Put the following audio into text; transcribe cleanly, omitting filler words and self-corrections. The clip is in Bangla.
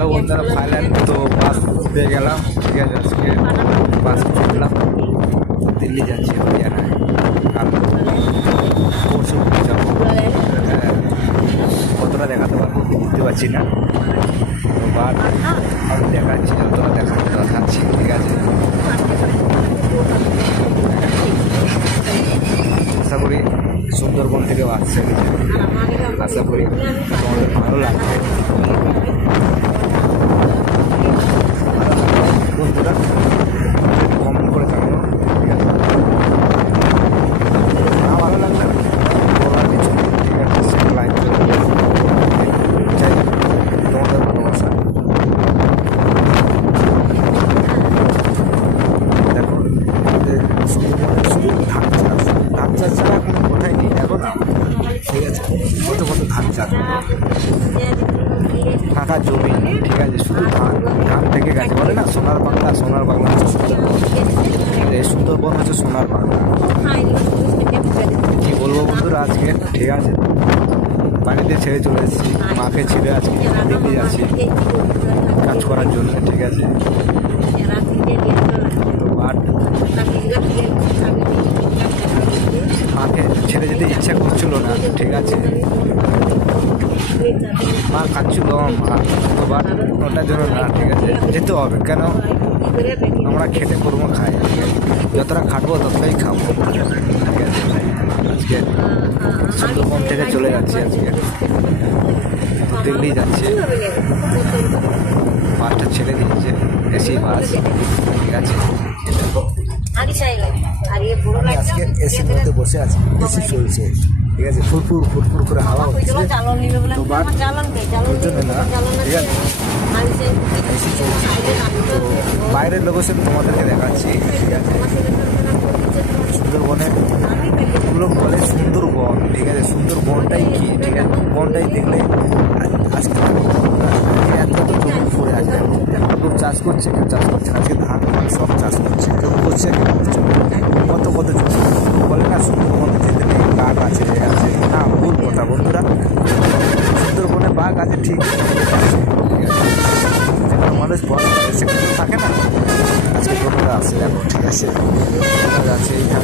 হ্যালো বন্ধুরা, ফাইনাল তো বাস পেয়ে গেলাম। ঠিক আছে, আজকে বাসে চললাম, দিল্লি যাচ্ছি হরিয়ানায়। কাল পরশু যাবো। হ্যাঁ, কতটা দেখাতে পারবো বুঝতে পারছি না, বাট আমি দেখাচ্ছি, যতটা দেখাচ্ছি। ঠিক আছে, আশা করি সুন্দরবন থেকে আসছে, আশা করি তোমাদের ভালো লাগবে। বন্ধুরা কমেন্ট করে জানাবো। ঠিক আছে, না ভালো লাগলে বলার কিছু নেই। ঠিক আছে, সে লাইক চাই তোমাদের ভালোবাসা। দেখো সুন্দরবনে শুধু ধান চাষ ছাড়া কোনো কথাই নেই এখন। ঠিক আছে, কত কত ধান চাষ, ফাঁকা জমি। ঠিক আছে, শুধু ধান থেকে গাছ বলে না সোনার বাংলা। সোনার বাংলা হচ্ছে সুন্দরবন। এই সুন্দরবন হচ্ছে সোনার বাংলা। কী বলবো বন্ধুরা আজকে। ঠিক আছে, বাড়িতে ছেড়ে চলে এসেছি, মাকে ছেড়ে আজকে দিল্লি যাচ্ছি কাজ করার জন্য। ঠিক আছে, বাট মাকে ছেড়ে যেতে ইচ্ছা করছিল না। ঠিক আছে, মা খাচ্ছিল মা, তো বাট ওটার জন্য না। ঠিক আছে, যেতে হবে, কেন আমরা খেটে কর্ম খাই। যতটা খাটবো ততটাই খাবো। ঠিক আছে, আজকে সুন্দরবন থেকে চলে যাচ্ছি, আজকে দিল্লি যাচ্ছি। বাসটা ছেড়ে দিচ্ছে, এসি বাস। ঠিক আছে, আমি আজকে এসির মধ্যে বসে আছি, এসি চলছে। ঠিক আছে, ফুরফুর ফুরফুর করে হাওয়া হচ্ছে, তো বাট ওর জন্য না। ঠিক আছে, এসি চলছে, তো বাইরের লোকেশন তোমাদেরকে দেখাচ্ছি। ঠিক আছে, সুন্দরবনে ওগুলো বলে সুন্দরবন। ঠিক আছে, সুন্দরবনটাই কি, ঠিক আছে, বনটাই দেখলে আজকে এত তো জমি পড়ে আছে। কেউ চাষ করছে, কেউ চাষ করছে না। আজকে ধান সব চাষ করছে, কেউ করছে কেউ করছে কত কত জমি বলে না সুন্দরবনে যেতে নেই, বাঘ আছে আছে না। ভুল কথা বন্ধুরা, সুন্দরবনে বাঘ আছে ঠিক। ঠিক আছে, মানুষ বলে সেখানে থাকে না। আজকে টোটোটা আসছে, দেখো। ঠিক আছে, আছে এইখানে